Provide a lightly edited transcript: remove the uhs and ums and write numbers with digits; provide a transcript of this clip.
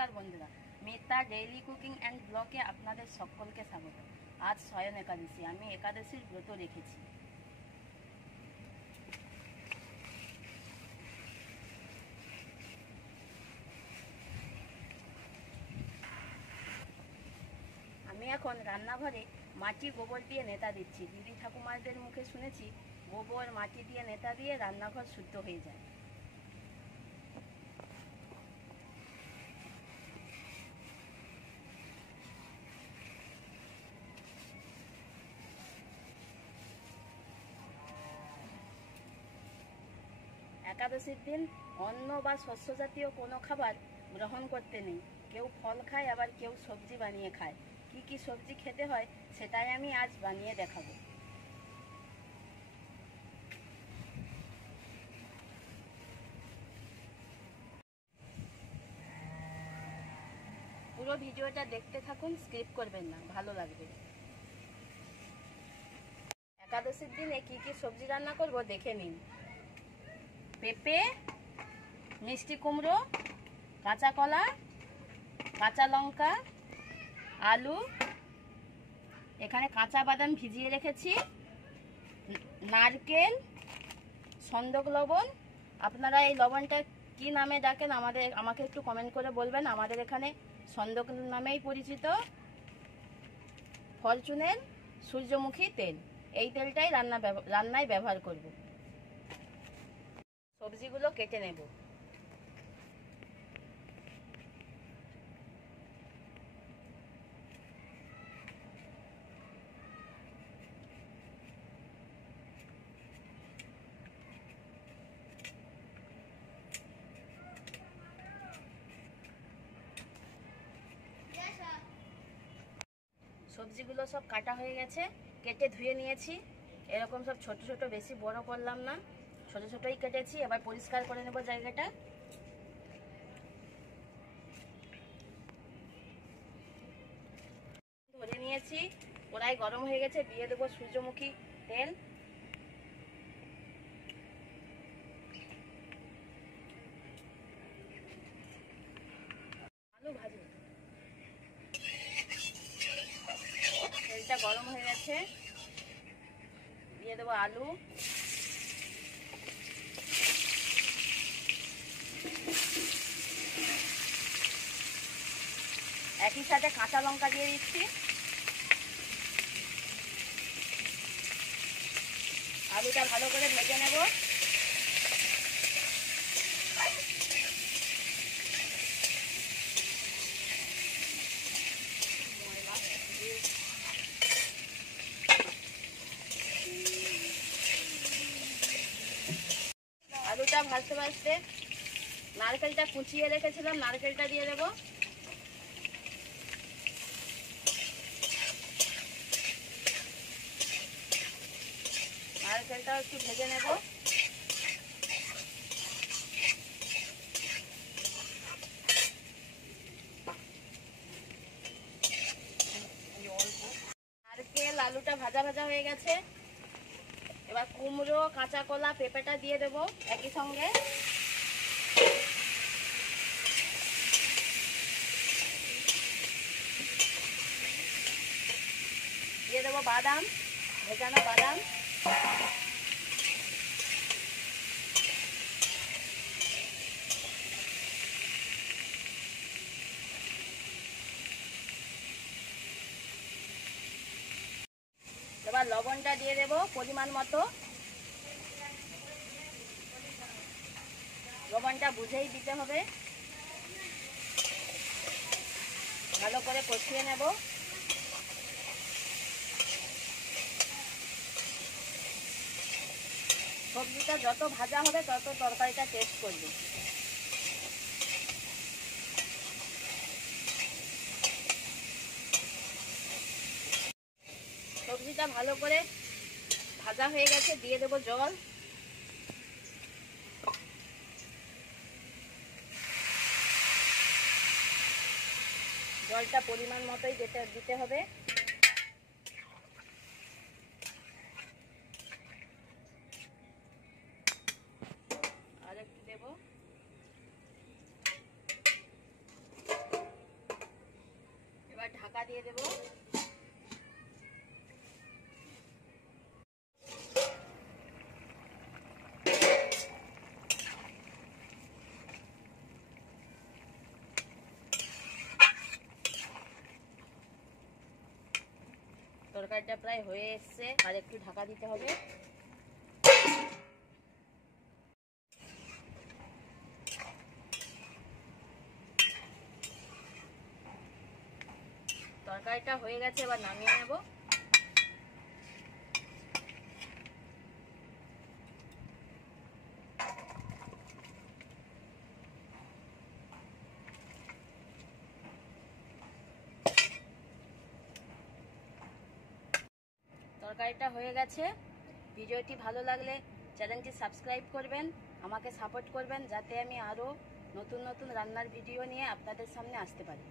নমস্কার বন্ধুরা, Mita daily cooking and ব্লগে আপনাদের সকলকে স্বাগত। আজ শয়ন একাদশী, আমি একাদশীর ব্রত রেখেছি। আমি এখন রান্নাঘরে মাটি গোবর দিয়ে নেতা দিচ্ছি। দিদি ঠাকুমাদের মুখে শুনেছি গোবর মাটি দিয়ে নেতা দিয়ে রান্নাঘর শুদ্ধ হয়ে যায়। একাদশীর দিন অন্ন বা শস্য জাতীয় কোনো খাবার গ্রহণ করতে নেই। কেউ ফল খায়, আবার কেউ সবজি বানিয়ে খায়। কি কি সবজি খেতে হয় সেটাই আমি আজ বানিয়ে দেখাবো। পুরো ভিডিওটা দেখতে থাকুন, স্কিপ করবেন না, ভালো লাগবে। একাদশীর দিনে কি কি সবজি রান্না করব দেখে নিন। পেঁপে, মিষ্টি কুমড়ো, কাঁচা কলা, কাঁচা লঙ্কা, আলু, এখানে কাঁচা বাদাম ভিজিয়ে রেখেছি, নারকেল, সন্দক লবণ। আপনারা এই লবণটা কি নামে ডাকেন আমাকে একটু কমেন্ট করে বলবেন। আমাদের এখানে সন্দক নামেই পরিচিত। ফরচুনের সূর্যমুখী তেল, এই তেলটাই রান্নায় ব্যবহার করব। সবজিগুলো কেটে নেব। সবজিগুলো সব কাটা হয়ে গেছে, কেটে ধুয়ে নিয়েছি। এরকম সব ছোট ছোট, বেশি বড় করলাম না, ছোট ছোটই কেটেছি। এবার পরিষ্কার করে নেব জায়গাটা। ধরে নিয়েছি, কড়াই গরম হয়ে গেছে, দিয়ে দেবো সূর্যমুখী তেল। আলু ভাজবো। তেলটা গরম হয়ে গেছে, দিয়ে দেবো আলু। একই সাথে কাঁচা লঙ্কা দিয়ে দিচ্ছি। আলুটা ভালো করে ভেজে নেব। আলুটা ভাজতে ভাজতে নারকেলটা কুচিয়ে রেখেছিলাম, নারকেলটা দিয়ে দেবো। নারকেলটাও একটু ভেজে নেব। নারকেল আলুটা ভাজা ভাজা হয়ে গেছে। এবার কুমড়ো, কাঁচা কলা, পেঁপেটা দিয়ে দেবো একই সঙ্গে। দিয়ে দেবো বাদাম, ভেজানো বাদাম। এবার লবণটা দিয়ে দেবো পরিমাণ মতো। লবণটা বুঝেই দিতে হবে। ভালো করে কষিয়ে নেব। সবজিটা যত ভাজা হবে তত তরকারিটা টেস্ট করবে। সবজিটা ভালো করে ভাজা হয়ে গেছে, দিয়ে দেবো জল। জলটা পরিমাণ মতোই দিতে হবে। আর একটু দেবো। দিয়ে দেব। তরকারিটা প্রায় হয়ে এসছে, আর একটু ঢাকা দিতে হবে। তরকারিটা হয়ে গেছে, এবার নামিয়ে নেব। তরকারিটা হয়ে গেছে। ভিডিওটি ভালো লাগলে চ্যানেলটি সাবস্ক্রাইব করবেন, আমাকে সাপোর্ট করবেন, যাতে আমি আরও নতুন নতুন রান্নার ভিডিও নিয়ে আপনাদের সামনে আসতে পারি।